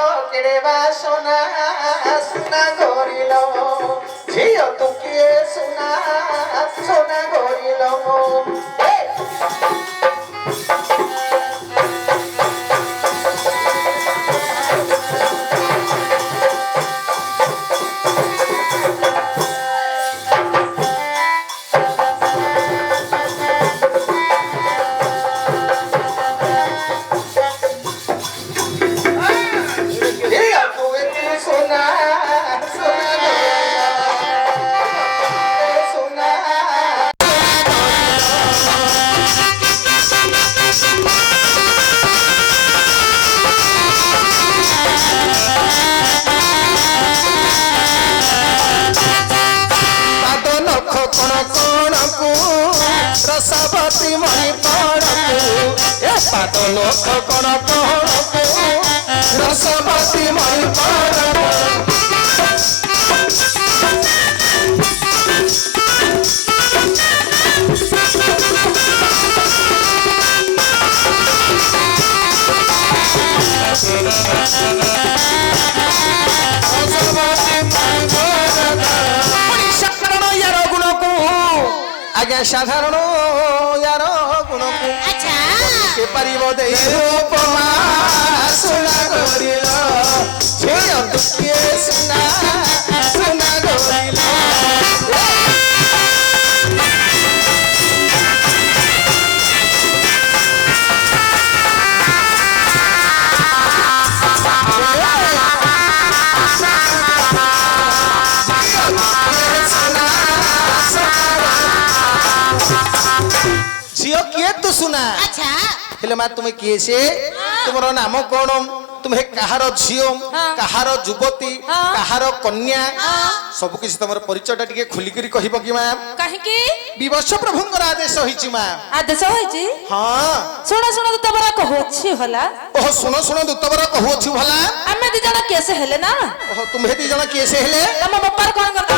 गोरिलो केड़ेवा सोना सोना गोरिलो झियो तू किए सुना सोना गोरिलो रसावती मणि पड़कू पाद लोक कण पड़कू रसावती मणि पड़कू आज्ञा साधारण यार गुण को पारिब दे उपमा सुना गोरिलो झियो तू किए सुना सुना गोरिलो सुना अच्छा हेले मा तुम्हें किए से तुमरो नाम कोन तुम्हें कहार झियो कहार युवती कहार कन्या सब किछ तमर परिचयटा टिके खुली करी कहिबो कि मा काहे की विवश प्रभुंकर आदेश होइछि मा आदेश होइछि हां सुनो सुनो तबरा कहउछि भला ओह सुनो सुनो तबरा कहउछि भला हमें दी जना केसे हेले ना ओह तुम्हें दी जना केसे हेले तम बप्पार कोन करता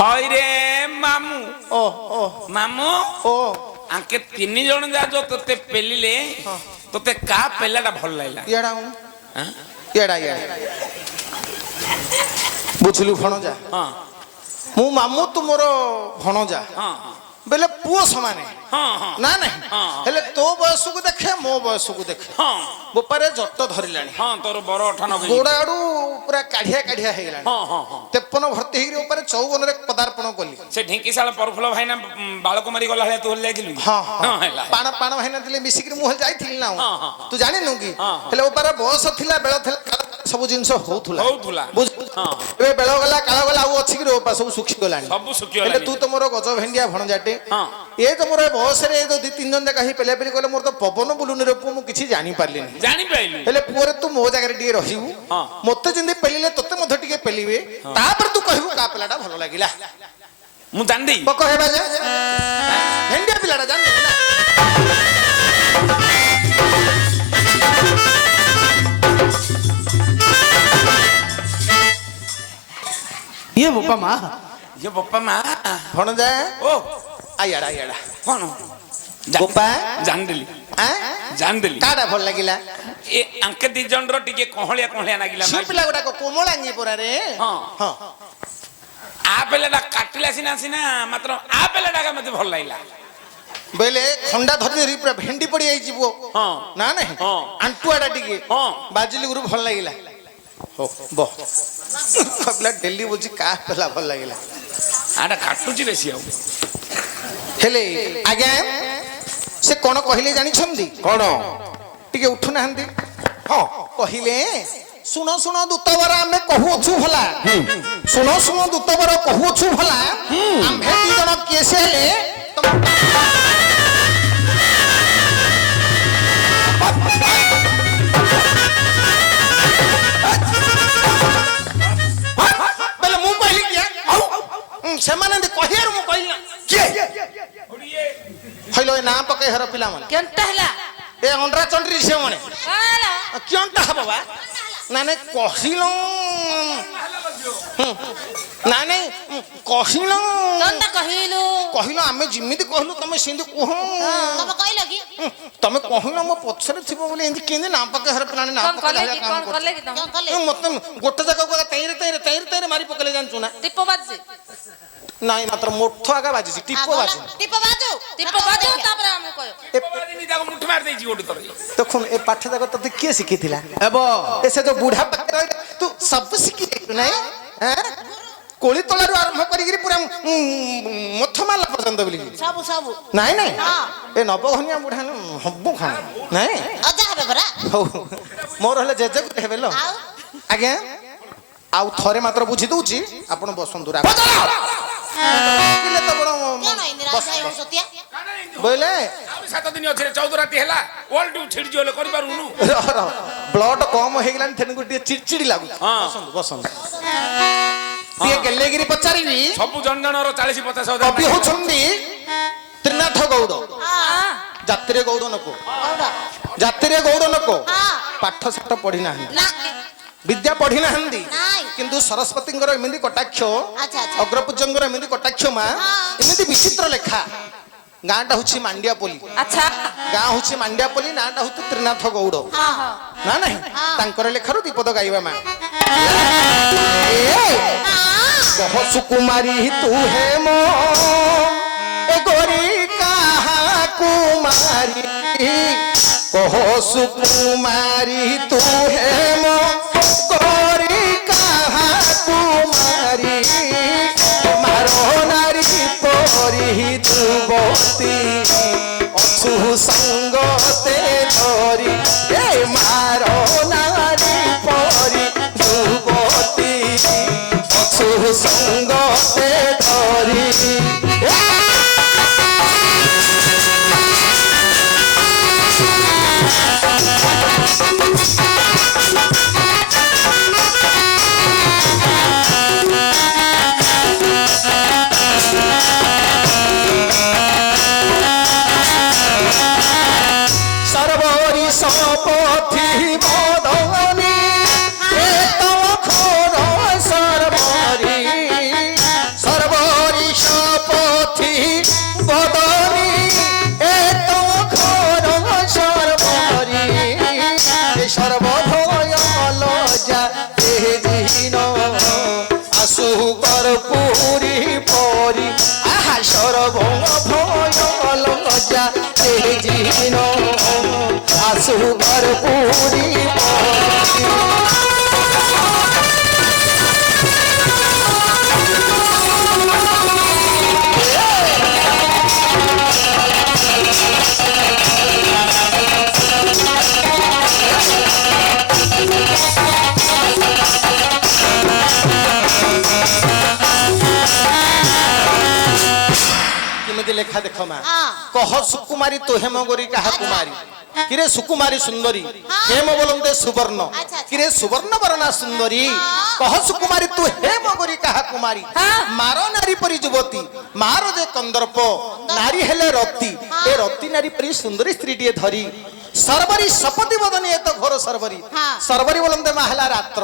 हाय रे मामू ओ ओ मामू ओ आके तीन जन जा जो तते पेलिले तते का पेलाटा भल लागला येडा हां येडा येडा बुझलु भणजा हां मु मामू तुमरो भणजा हां बेले पुओ समाने हां हां ना नहीं हेले तो बयस को देखे मो बयस को देखे हां बोपारे जट्ट धरिलानी हां तोर बरो 98 गोडाडू पूरा काढिया काढिया हे गेलानी हां हां हां 53 भर्ती हिरी ऊपर 54 रे पदार्पण कली से ढिंकीशाल परफुल भाईना बाळकुमारी गला हले तू जाइथिलु हां हां हैला पाण पाण भाईना दिले मिसिकरी मुहल जाइथिल ना हां हां तू जानि नु की हेले ऊपर बयस थिला बेळ थिला सब जिंस होउथुला बुझ हां ए बेळ गला काळ गला आ अछि कि रोपा सब सुखी गलानी सब सुखी हेले तू तो मोर गज भेंडिया भणजाटे हां ए तो मोर बयस रे दो तीन जन देखा ही पेले पेले कहले मोर तो पवन बुलुनी रे पु मु किछि जानि पारलिनी जानि पाइलु हेले पुरे तू मो जगह टिके रहिबू मते जिंदी पेलिले तते मधे टिके पेलिबे तापर तू कहबू का पिलाटा भलो लागिला मु जानि बको हेबा जे हेंडिया पिलाटा जान दे ना ये बप्पा मां भण जा ओ आयाडा आयाडा कोन गोपा जान देली जान देली काडा भल लागिला ए अंके दी जन रो टिके कहलिया कहलिया लागिला सी पिला गोटा को कोमलांगी पुरा रे हां हां आ पेलाटा काटिला सिना सिना मात्र आ पेलाटा का मते भल लागिला बेले खंडा धरि पूरा भेंडी पड़ी आई जीवो हां ना नहीं हां आंटुआडा टिके हां बाजिली गुरु भल लागिला हो बो कबला दिल्ली बुझी का पेला भल लागिला आडा काटुची बेसी आउ हेले आज्ञा से कोन कहिले जानि छंदी कोन टिके उठु नाहंदी हां कहिले सुनो सुनो दूतवर आमे कहूछु भला सुनो सुनो दूतवर कहूछु भला आम्हे ती जण केसे हेले बेले मु कहली किया से माने कहियार मु कहली के हइलो ए नाम पके हर पिला माने केनटा हला ए अंडरा चंड्री से माने काला क्योंटा हबा ना ने कहिलो ନାଇଁ ନାଇଁ କହିଲ କଣଟା କହିଲୁ କହିଲ ଆମେ ଯେମିତି କହିଲୁ ତମେ ସେମିତି କୁହ ତମେ କହିଲ କି ତମେ କହିଲ ମୋ ପଛରେ ଥିବ ବୋଲି ଏମିତି କେମିତି ନା ପାଖେ ହର ପ୍ରାଣୀ ନା କଣ କଲେ ପାଖେ କି କଣ କଲେ କି ତମ କଣ କଲେ ମତେ ଗୋଟେ ଜାଗାକୁ ତେଇରେ ତେଇରେ ତେଇରେ ତେଇରେ ମାରି ପକେଇଲେ ଜାଣିଛୁ ନା ଦୀପ ବାଜେ ନାଇଁ ମାତ୍ର ମୋଠ ଆଗା ବାଜିଛି ଟିପ ବାଜି ଟିପ ବାଜୁ ଦୀପ ବାଜେ ତାପରେ ଆମକୁ କହିବ ତାକୁ ମୁଠି ମାରି ଦେଇଛି ଗୋଟେ ଥର ଦେଖୁନ ଏ ପାଠ ଯାକ ତତେ କିଏ ଶିଖିଥିଲା ହେବ ଏ ସେ ଯୋଉ ବୁଢା ପାଖରେ ରହିଲେ ତୁ ସବୁ ଶିଖି ଯାଇଛୁ ନାଇଁ କୋଳି ତଳାରୁ ଆରମ୍ଭ କରିକିରି ପୁରା ମଥ ମାରିଲା ପର୍ଯ୍ୟନ୍ତ ବୋଲି ସବୁ ସବୁ ନାଇଁ ନାଇଁ ହଁ। ଏ ନବଘନିଆ ବୁଢା ହବ ଖାଣ ନାଇଁ ଅଜା ହେବେ ପରା ହଉ ମୋର ହେଲେ ଜେଜେ ହେବେ ଲ ଆଉ ଆଜ୍ଞା ଆଉ ଥରେ ମାତ୍ର ବୁଝି ଦଉଛି ଆପଣ ବସନ୍ତୁ ରାଗ କେଣ ଇନି ରାଜା ଏବଂ ସତିଆ ବୋଇଲେ 7 ଦିନ ଅଛି 14 ରାତି ହେଲା ଓଲ୍ଡ ଛିଡି ଯିବ କରିପାରୁନୁ ବ୍ଲଡ କମ ହେଇଗଲାଣି ତେଣୁ ଟିକେ ଚିଡଚିଡି ଲାଗୁଛି ବସନ୍ତୁ ବସନ୍ତୁ ଟିକେ ଗେଲେଗିରି ପଚାରିବି ସବୁ ଜଣ ଜଣର 40-50 ହଜାର କବି ହଉଛନ୍ତି ତ୍ରିନାଥ ଗୌଡ଼ ଜାତିରେ ଗୌଡ଼ ନକ ଗୌଡ଼ ଜାତିରେ ଗୌଡ଼ ନକ ହଁ ପାଠ ସାଠ ପଢି ନାହାନ୍ତି ନା ବିଦ୍ୟା ପଢି ନାହାନ୍ତି ନାଇଁ କିନ୍ତୁ ସରସ୍ୱତୀଙ୍କର ଏମିତି କଟାକ୍ଷ ଆଚ୍ଛା ଆଚ୍ଛା ଅଗ୍ରପୂଜ୍ୟଙ୍କର ଏମିତି କଟାକ୍ଷ ମା ଏମିତି ବିଚିତ୍ର ଲେଖା ଗାଁଟା ହଉଛି ମାଣ୍ଡିଆପଲ୍ଲୀ ଆଚ୍ଛା ଗାଁ ହଉଛି ମାଣ୍ଡିଆପଲ୍ଲୀ ନାଁଟା ହଉଛି ତ୍ରିନାଥ ଗୌଡ଼ ହଁ ହଁ ନା ନାହିଁ ତାଙ୍କର ଲେଖାରୁ ଦୀପଦ ଗାଇବା ମା କହ ସୁକୁମାରୀ ତୁ ହେ ମୋ ଏ ଗୋରୀ କାହାକୁ ମାରି କହ ସୁକୁମାରୀ ତୁ ହେ ମୋ ଗୋରୀ କାହାକୁ ମାରି ମାର ନାରୀ ପରି ଯୁବତୀ ଅଛୁ ସଙ୍ଗତେ ଧରି ଏ ମାର ନାରୀ ପରି ଯୁବତୀ ଅଛୁ ସଙ୍ଗତେ ଧରି সর্বরি সপথি বদনি এ তব খোর সর্বরি সর্বরি সপথি বদনি এ তব খোর সর্বরি সর্বভয় লজ্জা দিন আসু কর্পূরি পরি আহা সর্বভয় লজ্জা দিন আসু কর্পূরি পরি କେମିତି ଲେଖା ଦେଖ ମା କହ ସୁକୁମାରୀ ତୁ ହେମ ଗୋରୀ କାହା କୁମାରୀ କିରେ ସୁକୁମାରୀ ସୁନ୍ଦରୀ ହେମ ବୋଲନ୍ତେ ସୁବର୍ଣ୍ଣ କିରେ ସୁବର୍ଣ୍ଣ ବରଣା ସୁନ୍ଦରୀ କହ ସୁକୁମାରୀ ତୁ ହେମ ଗୋରୀ କାହା କୁମାରୀ ମାର ନାରୀ ପରି ଯୁବତୀ ମାର ଯେ କନ୍ଦର୍ପ ନାରୀ ହେଲେ ରତି ଏ ରତି ନାରୀ ପରି ସୁନ୍ଦରୀ ସ୍ତ୍ରୀଟିଏ ଧରି সর্বরি সপতি বদনী এত ঘোর সর্বরি সর্বরি বলন্তে মা হেলা রাত্র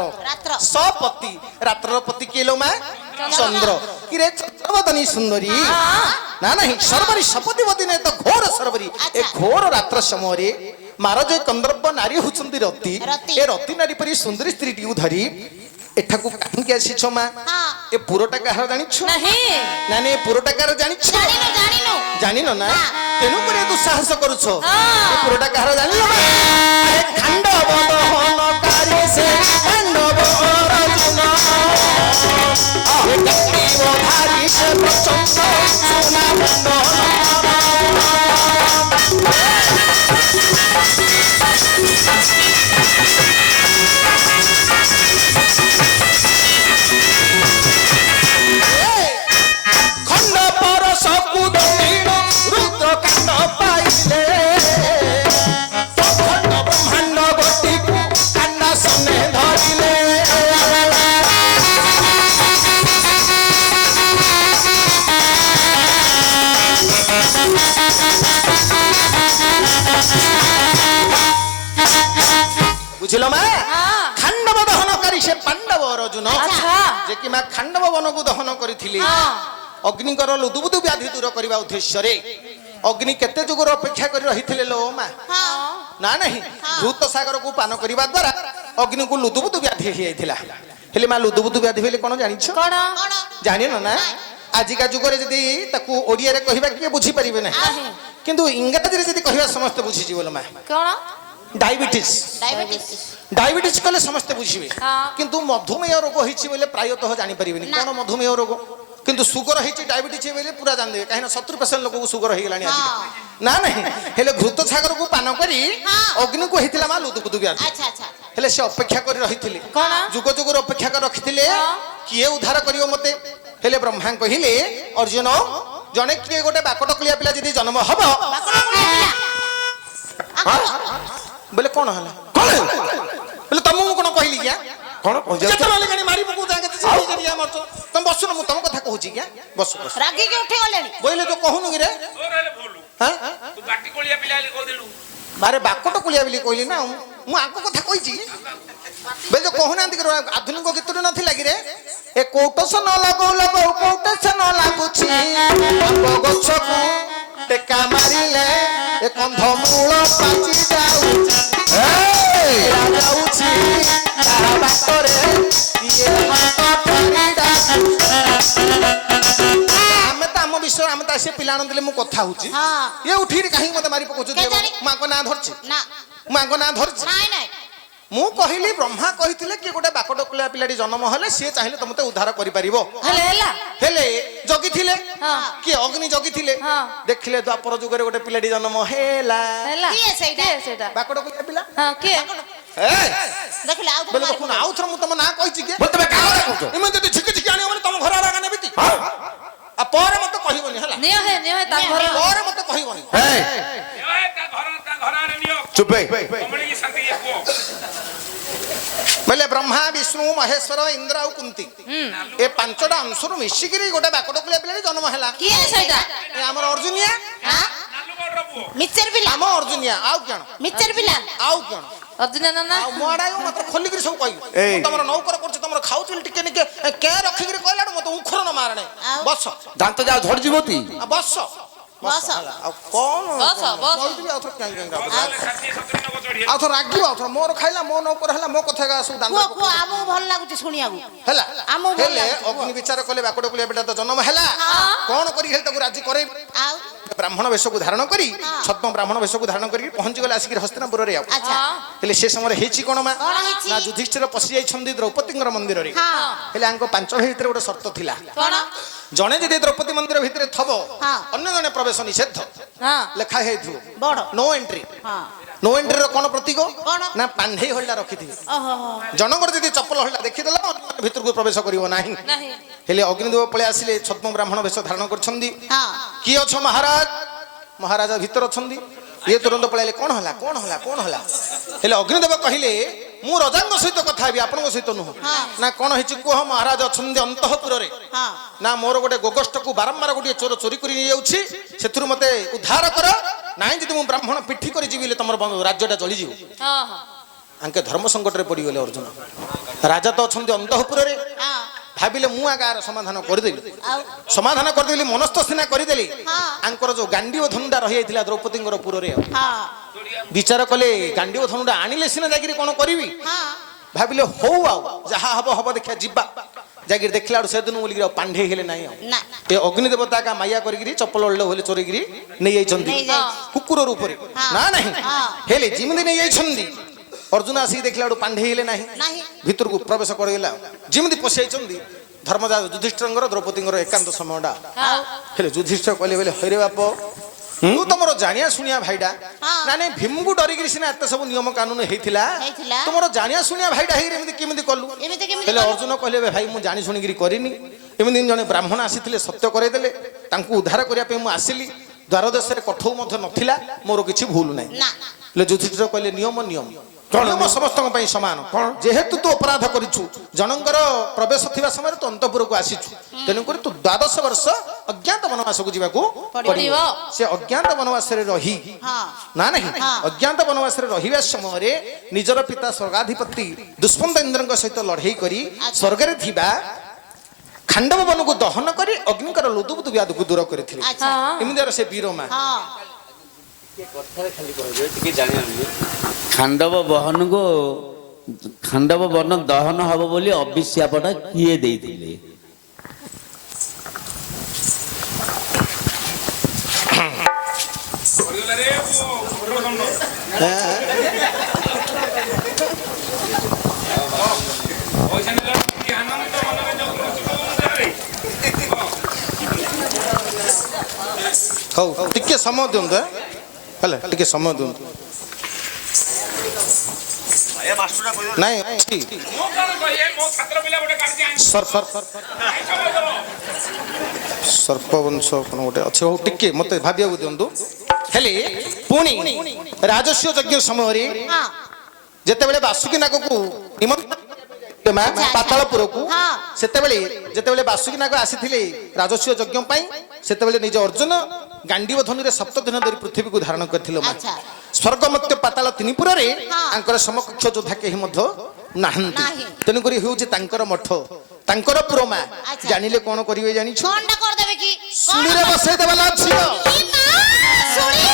সপতি রাত্রর পতি কে লো মা চন্দ্র কিরে চন্দ্রবদনী সুন্দরী না না সর্বরি সপতি বদনী এত ঘোর সর্বরি এ ঘোর রাত্র সময়ে মার যে কন্দর্প নারী হচ্ছন্তি রতি এ রতি নারী পরি সুন্দরী স্ত্রীটিও ধরি এঠাকু কাহিঁকি আসিছ মা এ পুরোটা কাহার জানিছ नहीं না না এ পুরোটা কাহার জানিছ জানিনু জানিনু জানিন না তেনু করে দুঃসাহস করুছ এ পুরোটা কাহার জানিল মা আরে খান্ডব দহনকারী সে খান্ডব অর্জুন আহে দেব ধারি সে প্রচন্ড সোনা মন্ডল খন্ড পরশ কুদীন রুদ্র কাণ্ড পাইলে খন্ড ব্রহ্মাণ্ড গতিকু কান্না সনে ধরিলে বুঝিল মা খান্ডব দহনকারী କରି ସେ ପାଣ୍ଡବ ଅର୍ଜୁନ ଆଚ୍ଛା। ଯେ କି ମା ଖାଣ୍ଡବ ବନକୁ ଦହନ କରିଥିଲେ ଅଗ୍ନିଙ୍କର ଲୁଦୁବୁଦୁ ବ୍ୟାଧି ଦୂର କରିବା ଉଦ୍ଦେଶ୍ୟରେ ଅଗ୍ନି କେତେ ଯୁଗର ଅପେକ୍ଷା କରି ରହିଥିଲେ ଲୋ ମା ହଁ ନା ନାହିଁ ଭୂତ ସାଗରକୁ ପାନ କରିବା ଦ୍ୱାରା ଅଗ୍ନିକୁ ଲୁଦୁବୁଦୁ ବ୍ୟାଧି ହେଇଯାଇଥିଲା ହେଲେ ମା ଲୁଦୁବୁଦୁ ବ୍ୟାଧି ବୋଲି କଣ ଜାଣିଛ କଣ କଣ ଜାଣିନ ନା ଆଜିକା ଯୁଗରେ ଯଦି ତାକୁ ଓଡ଼ିଆରେ କହିବା କିଏ ବୁଝିପାରିବେ ନାହିଁ ନାହିଁ। କିନ୍ତୁ ଇଂରାଜୀରେ ଯଦି କହିବା ସମସ୍ତେ ବୁଝିଯିବ ଲୋ ମା କଣ ଡାଇବେଟିସ୍ ଡାଇବେଟିସ୍ ଡାଇବେଟିସ୍ କଲେ ସମସ୍ତେ ବୁଝିବେ ହଁ। କିନ୍ତୁ ମଧୁମେହ ରୋଗ ହେଇଛି ବୋଲେ ପ୍ରାୟତଃ ଜାଣିପାରିବେନି ନା। କଣ ମଧୁମେହ ରୋଗ କିନ୍ତୁ ସୁଗର ହେଇଛି ଡାଇବେଟିସ୍ ବୋଲେ ପୁରା ଜାଣିଦେବେ କାହିଁକି 70% ଲୋକଙ୍କୁ ସୁଗର ହେଇଗଲାଣି ଆଜି ନା ନାହିଁ ହେଲେ ଘୃତ ସାଗରକୁ ପାନ କରି ହଁ। ଅଗ୍ନିକୁ ହେଇଥିଲା ମା ଲୁଦୁବୁଦୁ ବ୍ୟାଧି ଆଚ୍ଛା ଆଚ୍ଛା ହେଲେ ସେ ଅପେକ୍ଷା କରି ରହିଥିଲେ କଣ? ଯୁଗ ଯୁଗରୁ ଅପେକ୍ଷା କରି ରଖିଥିଲେ ହଁ। କିଏ ଉଦ୍ଧାର କରିବ ମତେ ହେଲେ ବ୍ରହ୍ମା କହିଲେ ଅର୍ଜୁନ ଜଣେ କିଏ ଗୋଟେ ବାକଟକୁଳିଆ ପିଲା ଯଦି ଜନ୍ମ ହବ ବାକଡ଼ କୁଳିଆ ପିଲା ବୋଲେ କଣ ହେଲା ବୋଲେ ତମକୁ କଣ କହିଲି କିଆ କଣ କହୁଛ କେତେବେଳେ ଗାଣି ମାରି ପକଉ ଜାଗା ତମେ ବସୁନ ମୁଁ ତମ କଥା କହୁଛି କିଆ ବସ ବସ ରାଗିକି ଉଠି ଗଲେଣି ବୋଇଲେ ତ କହୁନୁ କି ରେ ତୋର ହେଲେ ଭୁଲ ହାଁ ତୁ ବାଟି କୋଳିଆ ପିଲା ହେଲେ କହିଦେଲୁ ବାରେ ବାକଟକୁଳିଆ ବୋଲି କହିଲି ନା ମୁଁ ଆଙ୍କ କଥା କହିଛି ବୋଲେ ତ କହୁନାହାନ୍ତି କି ଆଧୁନିକ ଗୀତରେ ନଥିଲା କି ରେ ଏ କୋଟସ ନ ଲଗଉ ଲଗଉ କୋଟସ ନ ଲାଗୁଛି ଆମ୍ବ ଗଛକୁ ଟେକା ମାରିଲେ ଏ କନ୍ଧମୂଳ ପାଚି ଯାଉଛି ଯାଉଛି ତା ବାଟରେ କିଏ ଆମେ ତ ଆମ ବିଷୟ ଆମେ ତ ସେ ପିଲା ଆଣନ୍ତିଲେ ମୁଁ କଥା ହଉଛି ହଁ। ଇଏ ଉଠିକି କାହିଁକି ମତେ ମାରି ପକଉଛୁ କେଜାଣି? ମୁଁ ଆଙ୍କ ନାଁ ଧରିଛି ନା ମୁଁ ଆଙ୍କ ନାଁ ଧରିଛି ନାଇଁ ନାଇଁ ମୁଁ କହିଲି ବ୍ରହ୍ମା କହିଥିଲେ କି ଗୋଟେ ବାକଟକୁଳିଆ ପିଲାଟି ଜନ୍ମ ହେଲେ ସିଏ ଚାହିଁଲେ ତମତେ ଉଦ୍ଧାର କରିପାରିବ ହେଲେ ହେଲା ହେଲେ ଜଗିଥିଲେ ହଁ। କିଏ ଅଗ୍ନି ଜଗିଥିଲେ ହଁ। ଦେଖିଲେ ଦ୍ୱାପର ଯୁଗରେ ଗୋଟେ ପିଲାଟି ଜନ୍ମ ହେଲା ହେଲା କିଏ ସେଇଟା? କିଏ ସେଇଟା ବାକଟକୁଳିଆ ପିଲା ହଁ କିଏ ଦେଖିଲେ ଆଉ ବୋଲେ ଦେଖୁନ ଆଉ ଥରେ ମୁଁ ତମ ନାଁ କହିଛି କି ବୋଲେ ତମେ କାହା କଥା କହୁଛ ଏମିତି ଯଦି ଝିକି ଝିକି ଆଣିବ ମାନେ ତମ ଘର ଆଡେ ନେବି ତି ଆଉ ପରେ ମତେ କହିବନି ହେଲା ନିଅ ହେ ତାଙ୍କ ଘର ପରେ ମତେ କହିବନି ତା ଘର ଆଡେ ନିଅ ଚୁପ କମଳିକି ଶାନ୍ତି କୁହ ବୋଲେ ବ୍ରହ୍ମା ବିଷ୍ଣୁ ମହେଶ୍ୱର ଇନ୍ଦ୍ର ଆଉ କୁନ୍ତି ଏ ପାଞ୍ଚଟା ଅଂଶରୁ ମିଶିକିରି ଗୋଟେ ବାକଟକୁଳିଆ ପିଲାଟି ଜନ୍ମ ହେଲା କିଏ ସେଇଟା ଏ ଆମର ଅର୍ଜୁନିଆ ନାଲୁ ଗଡର ପୁଅ ମିଚର ପିଲା ଆମ ଅର୍ଜୁନିଆ ଆଉ କଣ ମିଚର ପିଲା ଆଉ କଣ ଅର୍ଜୁନ ନା ଆଉ ମୋ ଆଡେ ମାତ୍ର ଖୋଲିକିରି ସବୁ କହିବି ଏଇ। ମୁଁ ତମର ନୌକର କରୁଛି ତମର ଖାଉଥିଲି ଟିକେ ଟିକେ କେ ରଖିକିରି କହିଲାଠୁ ମତେ ଉଖର ନ ମାରଣେ ଆଉ? ବସ ଦାନ୍ତ ଯାও ଝଡିଯିବ ତି ଆଉ ବସ ବସ। ହେଲା। ଆଉ କଣ ବସ, ବସ। କହିଥିଲି ଆଉ ଥରେ କାହିଁକି କାହିଁକି ତାହେଲେ 60-70 ଲୋକ ଚଢିବେ ଆଉ ଥରେ ରାଗିବ ଆଉ ଥରେ ମୋର ଖାଇଲା ମୋ ନୌକର ହେଲା ମୋ କଥା ସବୁ ଦାଣ୍ଡ କୁହ କୁହ ଆମକୁ ଭଲ ଲାଗୁଛି ଶୁଣିବାକୁ ହେଲା ଆମକୁ ଭଲ ହେଲେ ଲାଗୁଛି, କୁହ। ଅଗ୍ନି ବିଚାର କଲେ ବାକଟକୁଳିଆ ପିଲା ତ ଜନ୍ମ ହେଲା କଣ କରି ହେଲେ ତାକୁ ରାଜି କରେଇ ଆଉ ବ୍ରାହ୍ମଣ ବେଶକୁ ଧାରଣ କରି ହଁ। ଛଦ୍ମ ବ୍ରାହ୍ମଣ ବେଶକୁ ଧାରଣ କରି ପହଞ୍ଚିଗଲେ ଆସିକି ହସ୍ତିନାପୁରରେ ଆଉ ଆଚ୍ଛା ହେଲେ ସେ ସମୟରେ ହେଇଛି କଣ ମା କଣ ହେଇଛି? ନା ଯୁଧିଷ୍ଠିର ପଶି ଯାଇଛନ୍ତି ଦ୍ରୌପଦୀଙ୍କର ମନ୍ଦିରରେ ହଁ ହେଲେ ଆଙ୍କ ପାଞ୍ଚ ଭାଇ ଭିତରେ ଗୋଟେ ସର୍ତ୍ତ ଥିଲା କଣ ଜଣେ ଯଦି ଦ୍ରୌପଦୀ ମନ୍ଦିର ଭିତରେ ଥବ ହଁ। ଅନ୍ୟ ଜଣେ ପ୍ରବେଶ ନିଷେଧ ହଁ ଲେଖା ହେଇଥିବ ବଡ ନୋ ଏଣ୍ଟ୍ରି ହଁ ନୋ ଏଣ୍ଟ୍ରିର କଣ ପ୍ରତୀକ କଣ? ନା ପାଣ୍ଢେଇ ହଳିଟା ରଖିଥିବେ ଓହୋ ଜଣଙ୍କର ଯଦି ଚପଲ ହଳିଟା ଦେଖିଦେଲା ଅନ୍ୟ ଭିତରକୁ ପ୍ରବେଶ କରିବ ନାହିଁ ନାହିଁ ହେଲେ ଅଗ୍ନିଦେବ ପଳେଇ ଆସିଲେ ଛଦ୍ମ ବ୍ରାହ୍ମଣ ବେଶ ଧାରଣ କରିଛନ୍ତି ହଁ କିଏ ଅଛ ମହାରାଜ ମହାରାଜ ଭିତରେ ଅଛନ୍ତି ଇଏ ତୁରନ୍ତ ପଳେଇଲେ କଣ ହେଲା କଣ ହେଲା କଣ ହେଲା ହେଲେ ଅଗ୍ନିଦେବ କହିଲେ ମୁଁ ରଜାଙ୍କ ସହିତ କଥା ହେବି ଆପଣଙ୍କ ସହିତ ନୁହଁ ହଁ। ନା କଣ ହେଇଛି କୁହ ମହାରାଜ ଅଛନ୍ତି ଅନ୍ତଃପୁରରେ ହଁ ନା ମୋର ଗୋଟେ ଗୋଗଷ୍ଟକୁ ବାରମ୍ବାର ଗୋଟିଏ ଚୋର ଚୋରି କରି ନେଇଯାଉଛି ସେଥିରୁ ମତେ ଉଦ୍ଧାର କର ନାହିଁ ଯଦି ମୁଁ ବ୍ରାହ୍ମଣ ପିଠି କରି ଯିବି ହେଲେ ତମର ରାଜ୍ୟଟା ଜଳିଯିବ ହଁ ହଁ ଆଙ୍କେ ଧର୍ମ ସଙ୍କଟରେ ପଡିଗଲେ ଅର୍ଜୁନ ରାଜା ତ ଅଛନ୍ତି ଅନ୍ତଃପୁରରେ ହଁ ଭାବିଲେ ମୁଁ ଆଗାର ସମାଧାନ କରିଦେଲି ଆଉ ସମାଧାନ କରିଦେଲି ମନସ୍ଥ ସିନା କରିଦେଲି ହଁ। ଆଙ୍କର ଯୋଉ ଗାଣ୍ଡିବ ଧନୁଟା ରହିଯାଇଥିଲା ଦ୍ରୌପଦୀଙ୍କର ପୁରରେ ଆଉ ହଁ ବିଚାର କଲେ ଗାଣ୍ଡିବ ଧନୁଟା ଆଣିଲେ ସିନା ଯାଇକିରି କଣ କରିବି ହଁ ଭାବିଲେ ହଉ ଆଉ ଯାହା ହବ ହବ ଦେଖିବା ଯିବା ଯାଇକିରି ଦେଖିଲା ବେଳୁ ସେଦିନ ବୋଲିକିରି ଆଉ ପାଣ୍ଢେଇ ହେଲେ ନାହିଁ ଆଉ ନା ଏ ଅଗ୍ନି ଦେବତା କା ମାୟା କରିକିରି ଚପଲ ଅଳିଲେ ହେଲେ ଚୋରିକିରି ନେଇଯାଇଛନ୍ତି ନେଇଯାଇଛି। କୁକୁର ରୂପରେ ହଁ। ନା ନାହିଁ ହଁ। ହେଲେ ଯେମିତି ନେଇଯାଇଛନ୍ତି ଅର୍ଜୁନ ଆସିକି ଦେଖିଲା ବେଳୁ ପାଣ୍ଢେଇ ହେଲେ ନାହିଁ ନାହିଁ ଭିତରକୁ ପ୍ରବେଶ କରିଗଲା ଯେମିତି ପଶିଯାଇଛନ୍ତି ଧର୍ମରାଜ ଯୁଧିଷ୍ଠିରଙ୍କର ଦ୍ରୌପଦୀଙ୍କର ଏକାନ୍ତ ସମୟଟା ଆଉ ହେଲେ ଯୁଧିଷ୍ଠିର କହିଲେ ବୋଲେ ହଇରେ ବାପ ତୁ ତମର ଜାଣିଆ ଶୁଣିଆ ଭାଇଟା ହଁ। ନା ନାଇଁ ଭୀମକୁ ଡରିକିରି ସିନା ଏତେ ସବୁ ନିୟମ କାନୁନ ହେଇଥିଲା ହେଇଥିଲା। ତୁମର ଜାଣିଆ ଶୁଣିଆ ଭାଇଟା ହେଇକିରି ଏମିତି କେମିତି କଲୁ ଏମିତି କେମିତି ହେଲେ କଲୁ? ଅର୍ଜୁନ କହିଲେ ଭାଇ ମୁଁ ଜାଣି ଶୁଣିକିରି କରିନି ଏମିତି ଜଣେ ବ୍ରାହ୍ମଣ ଆସିଥିଲେ ସତ୍ୟ କରେଇଦେଲେ ତାଙ୍କୁ ଉଦ୍ଧାର କରିବା ପାଇଁ ମୁଁ ଆସିଲି ଦ୍ୱାର ଦେଶରେ କଠଉ ମଧ୍ୟ ନଥିଲା ମୋର କିଛି ଭୁଲ ନାହିଁ ନା ହେଲେ ଯୁଧିଷ୍ଠିର କହିଲେ ନିୟମ ନିୟମ ନିୟମ ସମସ୍ତଙ୍କ ପାଇଁ ସମାନ ଯେହେତୁ ତୁ ଅପରାଧ କରିଛୁ ଜଣଙ୍କର ପ୍ରବେଶ ଥିବା ସମୟରେ ତୁ ଅନ୍ତପୁରକୁ ଆସିଛୁ ତେଣୁକରି ତୁ 12 ବର୍ଷ ଅଜ୍ଞାତ ବନବାସକୁ ଯିବାକୁ ପଡ଼ିବ। ପଡ଼ିବ ସେ ଅଜ୍ଞାତ ବନବାସରେ ରହି ହଁ ନା ନାହିଁ ହଁ। ଅଜ୍ଞାତ ବନବାସରେ ରହିବା ସମୟରେ ନିଜର ପିତା ସ୍ୱର୍ଗାଧିପତି ଦୁଷ୍ମନ୍ତ ଇନ୍ଦ୍ରଙ୍କ ସହିତ ଲଢ଼େଇ କରି ସ୍ୱର୍ଗରେ ଥିବା ଖାଣ୍ଡବ ବନକୁ ଦହନ କରି ଅଗ୍ନିଙ୍କର ଲୁଦୁବୁଦୁ ବ୍ୟାଧକୁ ଦୂର କରିଥିଲେ ଆଚ୍ଛା ଏମିତିର ସେ ବୀର ମା ହଁ ଖାଣ୍ଡବ ବନ ଦହନ ହବ ବୋଲି ଅଭିଶାପଟା କିଏ ଦେଇଥିଲେ? ହଉ ଟିକେ ସମୟ ଦିଅନ୍ତୁ ହେଲା ଟିକେ ସମୟ ଦିଅନ୍ତୁ ନାଇଁ ଅଛି। ସର୍ପବଂଶ କଣ ଗୋଟେ ଅଛି ହଉ ଟିକେ ମତେ ଭାବିବାକୁ ଦିଅନ୍ତୁ ହେଲେ ପୁଣି ରାଜସ୍ୱ ଯଜ୍ଞ ସମୟରେ ହଁ ଯେତେବେଳେ ବାସୁକି ନାଗକୁ ନିମନ୍ତ୍ରଣ ପାତାଳପୁରକୁ ହଁ। ସେତେବେଳେ ଯେତେବେଳେ ବାସୁକି ନାଗ ଆସିଥିଲେ ରାଜସ୍ୱ ଯଜ୍ଞ ପାଇଁ ସେତେବେଳେ ନିଜ ଅର୍ଜୁନ ଗାଣ୍ଡିବ ଧନୁରେ 7 ଦିନ ଧରି ପୃଥିବୀକୁ ଧାରଣ କରିଥିଲେ ମା। ଆଚ୍ଛା। ସ୍ୱର୍ଗ ମର୍ତ୍ତ୍ୟ ପାତାଳ ତିନିପୁରରେ ହଁ। ତାଙ୍କର ସମକକ୍ଷ ଯୋଦ୍ଧା କେହି ମଧ୍ୟ ନାହାନ୍ତି ନାହିଁ। ତେଣୁକରି ହେଉଛି ତାଙ୍କର ମଠ ତାଙ୍କର ପୁର ମା ଆଚ୍ଛା। ଜାଣିଲେ କଣ କରିବେ ଜାଣିଛୁ କଣଟା କରିଦେବେ କି ଶୁଳିରେ ବସେଇ ଦେବା ଲୋ ଝିଅ ଇ ମା, ଶୁଳି।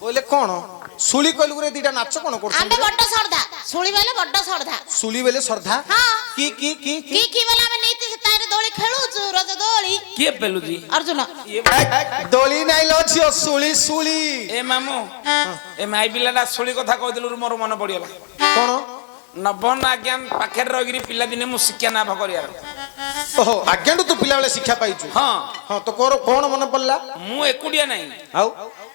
ବୋଇଲେ କଣ ଶୁଳି କହିଲୁ ଗୁରେ ଦିଟା ନାଚ କଣ ଆମେ କରୁଛନ୍ତି ବଡ ଶ୍ରଦ୍ଧା ଶୁଳି ବେଲେ ବଡ ଶ୍ରଦ୍ଧା ଶୁଳି ବେଲେ ଶ୍ରଦ୍ଧା ହଁ। କି କି କି କି କି ବେଲେ ଆମେ ନେଇତେ ସେ ତାରେ ଦୋଳି ଖେଳୁଛୁ ରଜ ଦୋଳି କିଏ ପେଲୁଛି ଅର୍ଜୁନ ଦୋଳି ନାଇଁ ଲୋ ଝିଅ ଶୁଳି ଶୁଳି ଏ ମାମୁ ଏ ମାଇ ପିଲାଟା ଶୁଳି କଥା କହିଦେଲୁ ମୋର ମନେ ପଡିଗଲା କଣ ନବନ ଆଜ୍ଞା ପାଖରେ ରହିକିରି ପିଲାଦିନେ ମୁଁ ଶିକ୍ଷା ଲାଭ କରିବାର ଓହୋ ଆଜ୍ଞାଠୁ ତୁ ପିଲାବେଳେ ଶିକ୍ଷା ପାଇଛୁ ହଁ ହଁ ତ କଣ କଣ ମନେ ପଡିଲା ମୁଁ ଏକୁଟିଆ ନାହିଁ ଆଉ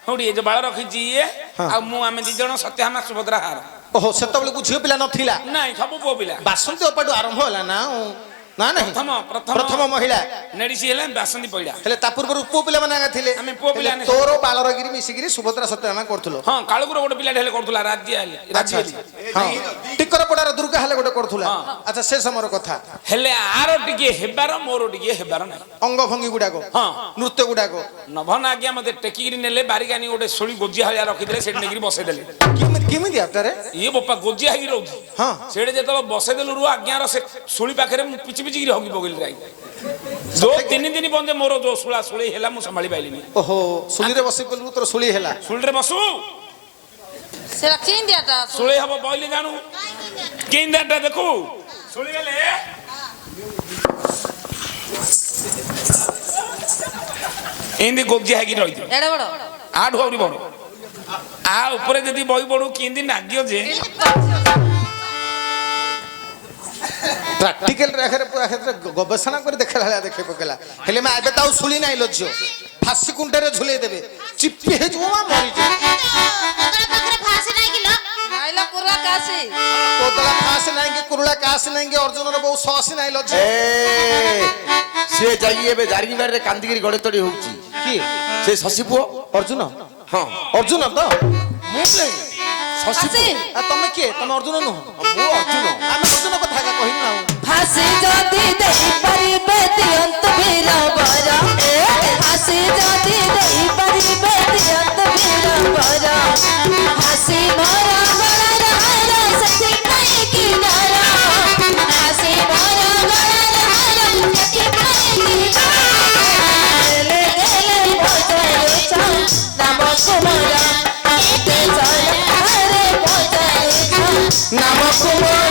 ହଉଠି ଏ ଯୋଉ ବାଳ ରଖିଛି ଇଏ ଆଉ ମୁଁ ଆମେ 2 ଜଣ ସତ୍ୟଭାମା ସୁଭଦ୍ରା ହାର ଓହୋ ସେତେବେଳକୁ ଝିଅ ପିଲା ନଥିଲା ନାଇଁ ସବୁ ପୁଅ ପିଲା ବାସନ୍ତୀ ଅପାଠୁ ଆରମ୍ଭ ହେଲା ନା ନା ନାହିଁ ପ୍ରଥମ ମହିଳା ନେଡିସି ହେଲେ ବାସନ୍ତୀ ପଇଲା ହେଲେ ତା ପୂର୍ବରୁ ପୁଅ ପିଲାମାନେ ଆଗା ଥିଲେ ଆମେ ପୁଅ ପିଲା ହେଲେ ତୋର ବାଳରଗିରି ମିଶିକିରି ସୁଭଦ୍ରା ସତ୍ୟଭାମା କରୁଥିଲ ହଁ କାଳୁଗୁର ଗୋଟେ ପିଲାଟେ ହେଲେ କରୁଥିଲା ରାଜ୍ୟ ହେଲେ ଆଚ୍ଛା ହଁ ଟିକରପଡାର ଦୁର୍ଗା ହେଲେ ଗୋଟେ କରୁଥିଲା ଆଚ୍ଛା ସେ ସମୟର କଥା ହେଲେ ଆର ଟିକେ ହେବାର ମୋର ଟିକେ ହେବାର ନାହିଁ ଅଙ୍ଗ ଭଙ୍ଗୀ ଗୁଡାକ ହଁ ନୃତ୍ୟ ଗୁଡାକ ନଭନ ଆଜ୍ଞା ମତେ ଟେକିକିରି ନେଲେ ବାରିକାନି ଗୋଟେ ଶୋଳି ଗୋଜିଆ ଭଳିଆ ରଖିଦେଲେ ସେଠି ନେଇକିରି ବସେଇଦେଲେ କେମିତି ଆପ୍ତାରେ ଇଏ ବୋପା ଗୋଜିଆ ହେଇକି ରହୁଛି ହଁ ସେଠି ଯେତେବେଳେ ବସେଇଦେଲୁ ରୁ ଆଜ୍ଞାର ସେ ଶୋଳି ପାଖରେ ମୁଁ ପିଚି ପିଚିକିରି ହଗି ପକେଇଲି ଯାଇ ଯୋଉ 3 ଦିନ ବନ୍ଦେ ମୋର ଯୋଉ ଶୁଳା ଶୁଳି ହେଲା ମୁଁ ସମ୍ଭାଳି ପାଇଲିନି ଓହୋ ଶୁଳିରେ ବସି ପଡିଲୁ ତୋର ଶୁଳି ହେଲା ଶୁଳିରେ ବସୁ ସେଟା ଚିନ୍ଦିଆଟା ଶୁଳି ହବ ବଇଲି ଜାଣୁ କେନ୍ଦାଟା ଦେଖୁ ଶୁଳି ଗଲେ ଏମିତି ଗୋଜିଆ ହେଇକି ରହିଥିବ ଏଡେ ବଡ ଆଠୁ ଆହୁରି ବଡ ଆ ଉପରେ ଯଦି ବହି ପଡୁ କେମିତି ନାଗିବ ଯେ ପ୍ରାକ୍ଟିକାଲ ରେଖରେ ପୁରା କ୍ଷେତ୍ରରେ ଗବେଷଣା କରି ଦେଖେଇଲା ଭଳିଆ ଦେଖେଇ ପକେଇଲା ହେଲେ ମା ଏବେ ତ ଆଉ ଶୁଳି ନାହିଁ ଲୋ ଝିଅ ଫାସି କୁଣ୍ଟରେ ଝୁଲେଇ ଦେବେ ଚିପି ହେଇଯିବ ମା ମରିଯିବ କୋଦଳା ପାଖରେ ଫାସି ନାହିଁ କିଲୋ ନାଇଲା ପୁରା କାସି କୋଦଳା ଫାସି ନାହିଁ କି କୁରୁଳା କାସି ନାହିଁ କି ଅର୍ଜୁନର ବହୁ ସହସି ନାହିଁ ଲୋ ଝିଅ ସିଏ ଯାଇ ଏବେ ଦାରିଙ୍ଗବାଡ଼ିରେ କାନ୍ଦିକିରି ଗଡେ ତଡି ହଉଛି କିଏ ସେ ଶଶୀ ପୁଅ ଅର୍ଜୁନ ହଁ ଅର୍ଜୁନ ତ ମୁଁ ଶଶୀ କାସି ଆଉ ତମେ କିଏ ତମେ ଅର୍ଜୁନ ନୁହଁ ମୁଁ ଅର୍ଜୁନ ଆମେ ଅର୍ଜୁନ କଥା ଏକା କହିଲୁ ନା ফাঁসি যদি দেই পারিবে দিয়ন্ত বীর বর ফাঁসি যদি দেই পারিবে দিয়ন্ত বীর বর হাসি মর গড়ার হার সখি নাই কি ডর হাসি মর গড়ার হার সখি নাই কি ডর গেলে গেলে পচাইছ নাম কুমার এতে চল হারে পচাইছ নাম কুমার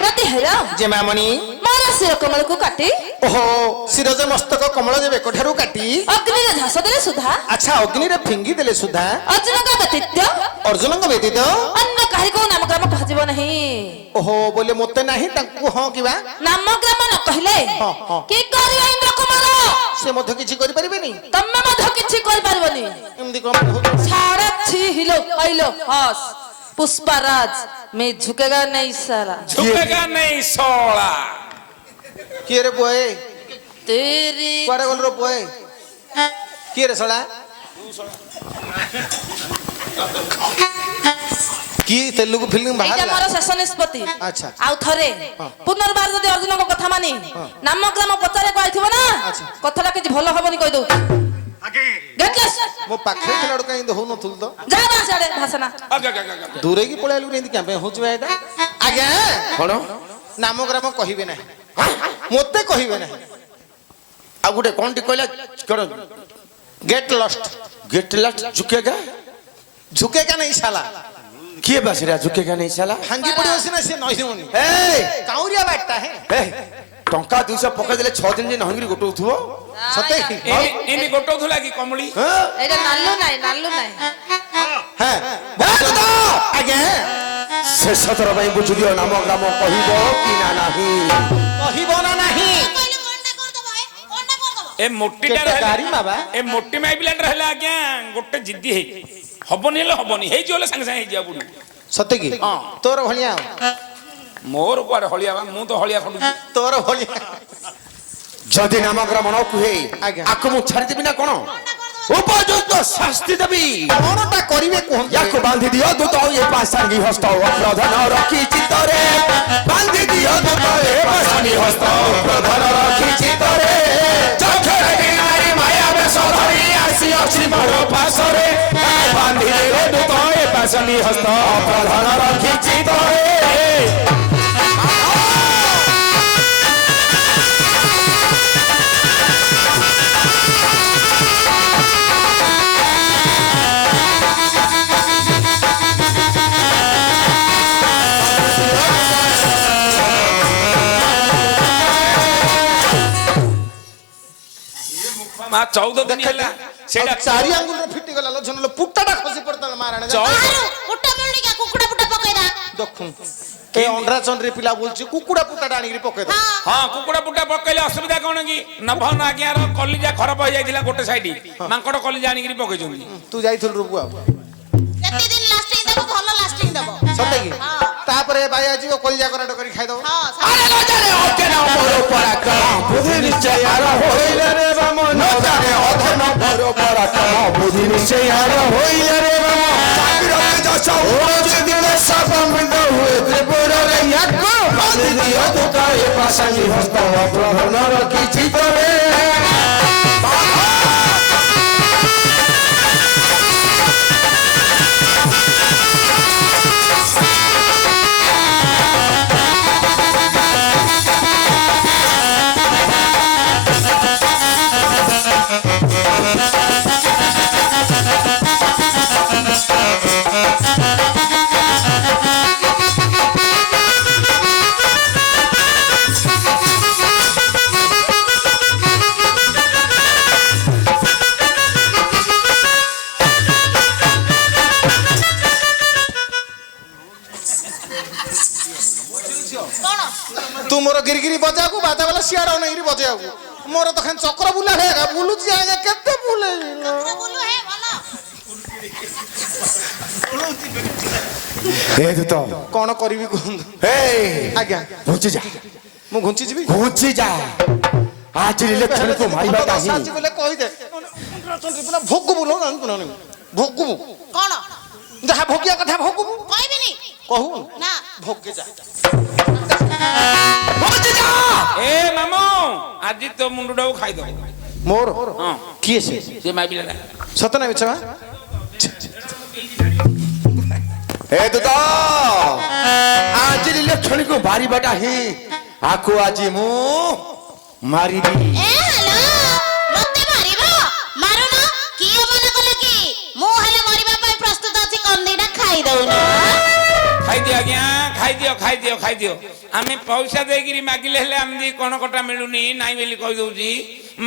ପ୍ରତିହେଳ ଯେ ମାମଣି ମୋର ଶିର କମଳକୁ କାଟି ଓହୋ ଶିରଜ ମସ୍ତକ କମଳ ଯେ ବେକଠାରୁ କାଟି ଅଗ୍ନିରେ ଝାସ ଦେଲେ ସୁଧା ଆଚ୍ଛା ଅଗ୍ନିରେ ଫିଙ୍ଗି ଦେଲେ ସୁଦ୍ଧା ଅର୍ଜୁନଙ୍କ ବ୍ୟତୀତ ଅର୍ଜୁନଙ୍କ ବ୍ୟତୀତ ଅନ୍ୟ କାହାରିକୁ ନାମଗ୍ରାମ କୁହାଯିବ ନାହିଁ। ଓହୋ ବୋଲେ ମୋତେ ନାହିଁ ତାଙ୍କୁ ହଁ କିବା ନାମଗ୍ରାମ ନ କହିଲେ ହଁ, ହଁ। କି କରିବ ଇନ୍ଦ୍ର କୁମାର? ସେ ମଧ୍ୟ କିଛି କରିପାରିବେନି ତମେ ମଧ୍ୟ କିଛି କରିପାରିବନି। ଏମିତି କଣ ହଉଛି? साढ़े 6 हिलो आइलो हस पुष्पराज में झुकेगा नहीं साला झुकेगा नहीं सोला କିଏ ରେ ପୁଅ तेरी କୁଆଡେ ଗଲ ରେ ପୁଅ କିଏ ରେ ଶଳା କି ତେଲୁଗୁ ଫିଲ୍ମ ଏଇଟା ବାହାରିଲା ମୋର ଶେଷ ନିଷ୍ପତ୍ତି। ଆଚ୍ଛା। ଆଉ ଥରେ ପୁନର୍ବାର ଯଦି ଅର୍ଜୁନଙ୍କ କଥା ମାନି ନାମଗ୍ରାମ ପଚାରେ କହିଥିବ ନା ଆଚ୍ଛା। କଥାଟା କିଛି ଭଲ ହବନି କହି ଦଉଛୁ। ଗେଟଲେସ୍ ମୋ ପାଖରେ ଥିଲା ବେଳକୁ କାହିଁ ହଉନଥିଲୁ ତ ଯା ବା ସିଆଡେ ଭାଷଣା ଦୂରେଇକି ପଳେଇ ଆଇଲୁ ଏମିତି କ୍ୟାମ୍ପେନ୍ ହଉଛି ବା ଏଇଟା ଆଜ୍ଞା କଣ ନାମଗ୍ରାମ କହିବେ ନାହିଁ ମୋତେ କହିବେ ନାହିଁ ଆଉ ଗୋଟେ କଣ ଟି କହିଲା କଣ ଗେଟ୍ ଲଷ୍ଟ गेट लास्ट झुकेगा ଝୁକେକା ନାହିଁ ଶାଲା किए बसरा झुकेगा नहीं साला ଭାଙ୍ଗି ପଡିବ ସିନା ସେ ନହିବନି ए କାଉରିଆ ବାଟଟା ହେ ए टंका 200 पकड़ देले 6 दिन जे नहंगरी गोटौथुओ ସତେ ଏମିତି ଗୋଟଉଥିଲା କି କମଳି ଏଇଟା ନାଲୁ ନାହିଁ ନାଲୁ ନାହିଁ ହଁ ଆଜ୍ଞା शेष थर भाई बुझ दियो नाम ग्राम कहिबो कि ना नाही କହିବ ନା ନାହିଁ କହିଲେ କଣଟା କରିଦବ କଣଟା କରିଦବ ଏ ମୋଟିଟା କେତେ ଗାରି ବାବା? ଏ ମୋଟି ମାଇବିଲାଟା ହେଲା ଆଜ୍ଞା ଗୋଟେ ଜିଦ୍ଦି ହେଇ ହବନି ହେଲେ ହବନି ହେଇଯିବ ହେଲେ ସାଙ୍ଗେ ସାଙ୍ଗେ ହେଇଯିବ ବୁଢୀ ସତେ କି ତୋର ଭଳିଆ ମୋର କୁଆଡେ ହଳିଆ ବା ମୁଁ ତ ହଳିଆ ଖଣ୍ଡୁଛି ତୋର ଭଳିଆ जदि नाम ग्राम न कुहे आज्ञा। आको मु छाड़ी देबी ना कोन उपयुक्त शास्ति देबी କଣଟା କରିବେ କୁହନ୍ତୁ याको बांधी दियो दूत ये पासांगी हस्त प्रधान रखी चित्तरे बांधी दियो दूत ये पासांगी हस्त प्रधान रखी चित्तरे चखरे नारी माया बेस धरी आसी अछि मोर पासरे बांधी दियो दूत ये पासांगी हस्त प्रधान रखी चित्तरे ମା 14 ଦିନ ହେଲା ସେଇଟା ଚାରି ଆଙ୍ଗୁଲରେ ଫିଟି ଗଲା ଲୋ ଝନଲ ପୁଟାଟା ଖସି ପଡତାଲ ମାରାଣେ ବାହାରୁ କୁଟା ମିଳୁନି କୁକୁଡ଼ା ପୁଟା ପକେଇଦା ଦେଖୁଁ ଏ ଅଣ୍ଡରା ଚଣ୍ଡରେ ପିଲା ବୋଲଛି କୁକୁଡ଼ା ପୁଟାଟା ଆଣିକି ପକେଇ ଦେ ହଁ କୁକୁଡ଼ା ପୁଟା ପକେଇଲେ ଅସୁବିଧା କଣ କି ନଭନ ଆଜ୍ଞାର କଲିଜା ଖରାପ ହେଇଯାଇଥିଲା ଗୋଟେ ସାଇଡ ମାଙ୍କଡ କଲିଜା ଆଣିକି ପକେଇଛନ୍ତି ତୁ ଯାଇଥିଲୁ ରୁବୁ ଆଉ କେତେ ଦିନ ଲାଷ୍ଟିଂ ଦେବ ଭଲ ଲାଷ୍ଟିଂ ଦେବ ସତେ କି ହଁ। ତାପରେ ବାଇ ଆସିବ କଲିଜା କରାଟ କରି ଖାଇଦବ ହଁ अरे न जाने ओके न मोर पराक्रम बुद्धि निश्चयार होइले रे बाम न जाने ओके न मोर पराक्रम बुद्धि निश्चयार होइले रे बाम चाकिरते जस ओज दिने सब मिंद हुए त्रिपुर रे याको बांधी दियो दुता ए पासांगी हस्त प्रधान रखी चितरे କଣ ତୁ ମୋର ଗିରିଗିରି ବଜାକୁ ବାଜା ବାଲା ସିଆଡ ନେଇକିରି ବଜେଇବାକୁ ମୋର ତ ଖାଲି ଚକ୍ର ବୁଲା ହେଗା ବୁଲୁଛି ଆଜ୍ଞା କେତେ ବୁଲେଇବି ବୁଲୁ ହେ ଭଲ ए दुत କଣ କରିବି କୁହନ୍ତୁ ए ଆଜ୍ଞା घुची जा ମୁଁ ଘୁଞ୍ଚି ଯିବି घुची जा आज इलेक्शन को मारिबा काहे ସାଚି ବୋଲେ କହିଦେ ପିଲା ଭୋଗବୁ ଲୋ ଭୋଗବୁ କଣ ଯାହା ଭୋଗିବା କଥା ଭୋଗବୁ କହିବିନି କହୁ ନା ଭୋଗେ ଯା घुची जा ଏ ମାମୁ ଆଜି ତୋ ମୁଣ୍ଡଟାକୁ ଖାଇଦବ ମୋର ହଁ କିଏ ସେ ସେ ମାଇବିଲାଟା ସତ ନା ମିଛ ए दुता आज इलेक्शन को मारिबाटा ही आको आज मु मारिबी ଏ ହ୍ୟାଲୋ ମତେ ମାରିବ ମାରୁନ କିଏ ମନା କଲେ କି ମୁଁ ହେଲେ ମରିବା ପାଇଁ ପ୍ରସ୍ତୁତ ଅଛି କନ୍ଦିଟା ଖାଇ ଦଉନ ଖାଇଦିଅ ଆଜ୍ଞା ଖାଇଦିଅ ଆମେ ପଇସା ଦେଇକିରି ମାଗିଲେ ହେଲେ ଆମେ କଣ କଟା ମିଳୁନି ନାଇଁ ବୋଲି କହିଦଉଛି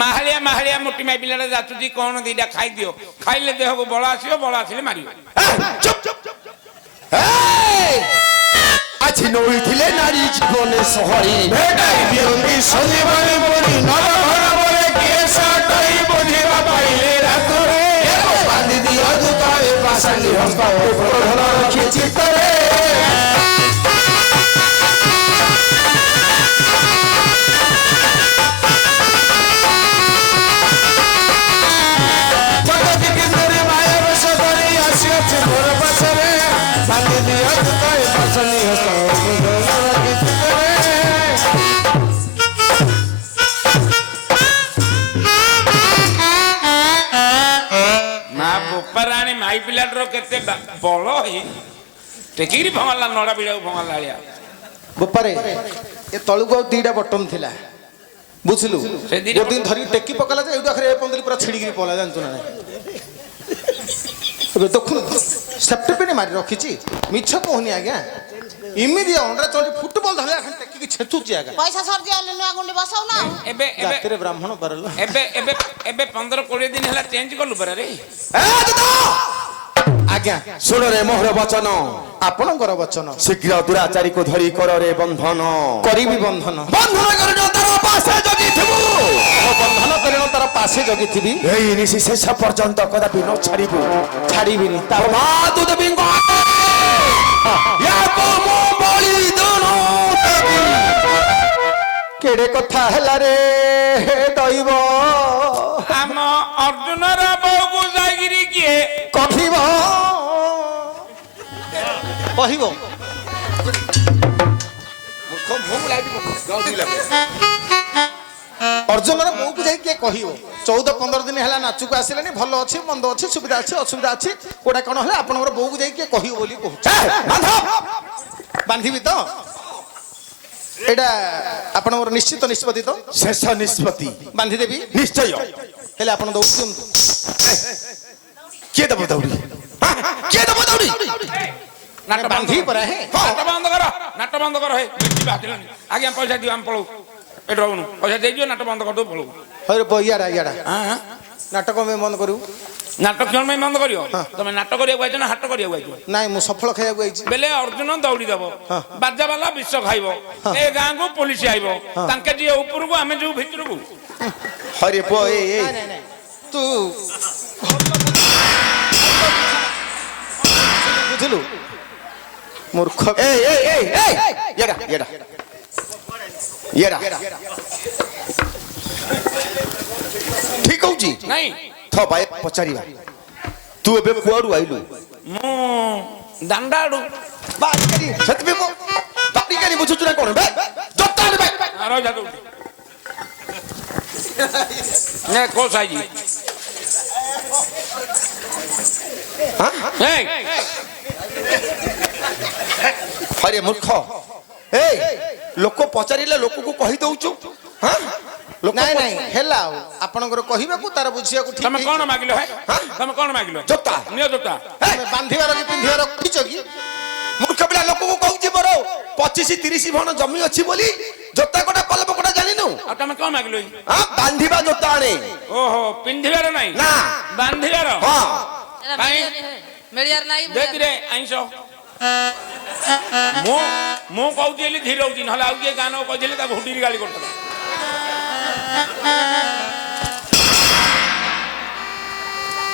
ମାହାଳିଆ ମୋଟି ମାଇ ପିଲାଟା ଯାଚୁଛି କଣ ଦିଟା ଖାଇଦିଅ ଖାଇଲେ ଦେହକୁ ବଳ ଆସିବ ବଳ ଆସିଲେ ମାରିବ ଆଜି ନୋଇଥିଲେ ନାରୀ ଜୀବନେ ସହରୀ ଭେଟାଇ ଦିଅନ୍ତି ସଜୀବନୀ ପରି ନବଘର ବଳେ କେଶ ଟଇ ବୁଝିବା ପାଇଲେ ରାତରେ ବାନ୍ଧି ଦିଅ ଦୁଃଖରେ ପାଶାଲି ହସ୍ତ ପ୍ରଧନ ରଖି ଚିତ୍ତରେ ଜଗତି କେନ୍ଦ୍ରରେ ମାୟା ବେଶ ଧରି ଆସିଅଛି ମୋର ପାଶରେ ବାନ୍ଧି ଦିଅ ଦୁଃଖରେ ପାଶାଲି ହସ୍ତ ପ୍ରଧନ ରଖି ଚିତ୍ତରେ ମା ବୋପାରାଣୀ ମାଇ ପିଲାଟାର କେତେ ବଳ ହେଇ ଟେକିରି ଭଙ୍ଗଲା ନଡା ବିଡାକୁ ଭଙ୍ଗଲା ଭଳିଆ ବୋପାରେ ଏ ତଳକୁ ଆଉ ଦିଟା ବଟନ ଥିଲା ବୁଝିଲୁ ସେ ଦିଟା ଗୋଟେ ଦିନ ଧରିକି ଟେକି ପକାଲା ଯେ ଏଇଠୁ ଆଖରେ ଏ ପନ୍ଦରି ପୁରା ଛିଡ଼ିକିରି ପଳା ଜାଣିଛୁ ନା ନାଇଁ ଏବେ ଦେଖୁନ ସେପ୍ଟେପେନି ମାରି ରଖିଛି ମିଛ କହୁନି ଆଜ୍ଞା ଏମିତି ଅଣ୍ଡା ଚଳି ଫୁଟବଲ ଧରିଲା ଟେକିକି ଛେଚୁଛି ଆଜ୍ଞା ପଇସା ସରିଯିବ ନୂଆ ଗୁଣ୍ଡି ବସାଉ ନା ଏବେ ରାତିରେ ବ୍ରାହ୍ମଣ ବାରଲ ଏବେ 15-20 ଦିନ ହେଲା ଚେଞ୍ଜ କଲୁ ପରା ରେ ଆଜ୍ଞା ଶୁଣରେ ମୋହର ବଚନ ଆପଣଙ୍କର ବଚନ ଶୀଘ୍ର ଦୁରାଚାରୀକୁ ଧରି କରରେ ବନ୍ଧନ କରିବି ବନ୍ଧନ ବନ୍ଧନ କରିନ ତାର ପାଶେ ଜଗିଥିବୁ ବନ୍ଧନ କରିଣ ତାର ପାଶେ ଜଗିଥିବି ଏଇ ନିଶି ଶେଷ ପର୍ଯ୍ୟନ୍ତ କଦାପି ନ ଛାଡ଼ିବୁ ଛାଡ଼ିବିନି ତାର ମାତୁ ଦେବୀଙ୍କ ୟାକୁ ମୁଁ ବଳିଦାନ ଦେବି କେଡ଼େ କଥା ହେଲା ରେ ଦଇବ ଆମ ଅର୍ଜୁନର ବୋଉକୁ ଯାଇକିରି କିଏ କହିବ କହିବ ଅର୍ଜୁନର ବୋଉକୁ ଯାଇ କିଏ କହିବ 14-15 ଦିନ ହେଲା ନାଚୁକୁ ଆସିଲେନି ଭଲ ଅଛି ମନ୍ଦ ଅଛି ସୁବିଧା ଅଛି ଅସୁବିଧା ଅଛି କୋଉଟା କଣ ହେଲେ ଆପଣଙ୍କର ବୋଉକୁ ଯାଇ କିଏ କହିବ ବୋଲି କହୁଛି ବାନ୍ଧିବି ତ ଏଇଟା ଆପଣଙ୍କର ନିଶ୍ଚିତ ନିଷ୍ପତ୍ତି ତ ଶେଷ ନିଷ୍ପତ୍ତି ବାନ୍ଧିଦେବି ନିଶ୍ଚୟ ହେଲେ ଆପଣ ଦୌଡ଼ି ଦିଅନ୍ତୁ କିଏ ଦେବ ଦୌଡ଼ି କିଏ ଦେବ ଦୌଡ଼ି ନାଟ ବାନ୍ଧି ପରା ହେ ନାଟ ବନ୍ଦ କର ହେ ବେଶୀ ବାଧିଲାନି ଆଜ୍ଞା ପଇସା ଦିଅ ଆମେ ପଳଉ ଏଠି ରହୁନୁ ପଇସା ଦେଇଦିଅ ନାଟ ବନ୍ଦ କରିଦେବୁ ପଳଉ ହଇରେ ଇଆଡ଼ା ନାଟକ ଆମେ ବନ୍ଦ କରିବୁ ନାଟକ ଜଣ ପାଇଁ ବନ୍ଦ କରିବ ତମେ ନାଟ କରିବାକୁ ଆଇଛ ନା ହାଟ କରିବାକୁ ଆଇଛ ନାଇଁ ମୁଁ ସଫଳ ଖାଇବାକୁ ଆଇଛି ବେଲେ ଅର୍ଜୁନ ଦୌଡ଼ି ଦବ ବାଜା ବାଲା ବିଷ ଖାଇବ ଏ ଗାଁକୁ ପୋଲିସ ଆଇବ ତାଙ୍କେ ଯିଏ ଉପରକୁ ଆମେ ଯିବୁ ଭିତରକୁ ହରେ ପୁଅ ତୁ ବୁଝିଲୁ ମୂର୍ଖ ଠିକ ହଉଛି ନାଇଁ ଥ ଭାଇ ପଚାରିବା ତୁ ଏବେ କୁଆଡୁ ଆଇଲୁ ମୁଁ ଦାଣ୍ଡା ଆଡୁ ସେଥିପାଇଁ ମୁଁ ବାପିକାନି ବୁଝୁଛୁ ନା କଣ ରହିଯା ଦୌଡ଼ି ନେ କୋ ସାଇଜି ହରେ ମୂର୍ଖ ଲୋକ ପଚାରିଲେ ଲୋକକୁ କହି ଦଉଛୁ ନାଇଁ ନାଇଁ ହେଲା ଆଉ ଆପଣଙ୍କର କହିବାକୁ ତାର ବୁଝିବାକୁ ଠିକ ତମେ କଣ ମାଗିଲ ହେ ତମେ କଣ ମାଗିଲ ଜୋତା ନିଅ ଜୋତା ତମେ ବାନ୍ଧିବାର କି ପିନ୍ଧିବାର କହିଛ କି ମୂର୍ଖ ପିଲା ଲୋକକୁ କହୁଛି ମୋର 25-30 ଭଣ ଜମି ଅଛି ବୋଲି ଜୋତା କୋଟା ପଲପ କୋଟା ଜାଣିନୁ ଆଉ ତମେ କଣ ମାଗିଲ ବାନ୍ଧିବା ଜୋତା ଆଣେ ଓହୋ ପିନ୍ଧିବାର ନାହିଁ ନା ବାନ୍ଧିବାର ହଁ ମିଳିବାର ନାହିଁ ଦେଖିରେ ଆଇଁଷ ମୁଁ କହୁଛି ହେଲି ଧୀରେ ହଉଛି ନହେଲେ ଆଉ କିଏ ଗାନ କହିଥିଲେ ତାକୁ ହୁଟିରି ଗାଳି କରୁଥିଲା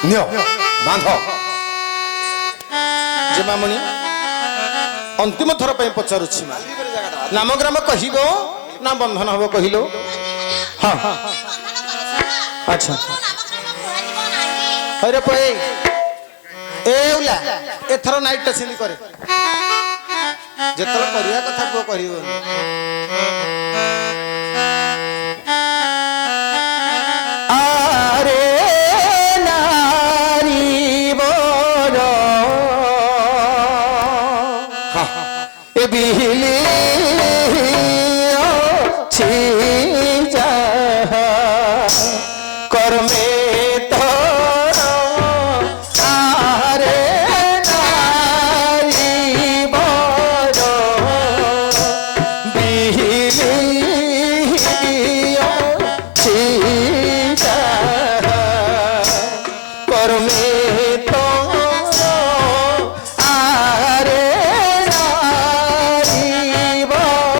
ନିଅ ବାନ୍ଧ ଯେ ମାମୁନି ଅନ୍ତିମ ଥର ପାଇଁ ପଚାରୁଛି ନାମଗ୍ରାମ କହିବ ନା ବନ୍ଧନ ହବ କହିଲ ହଁ ଆଚ୍ଛା ହଇରେ ପଏ ଏଉଲା ଏଥର ନାଇଟଟା ସେମିତି କରେ ଯେତେବେଳେ କରିବା କଥା ପୁଅ କରିବନି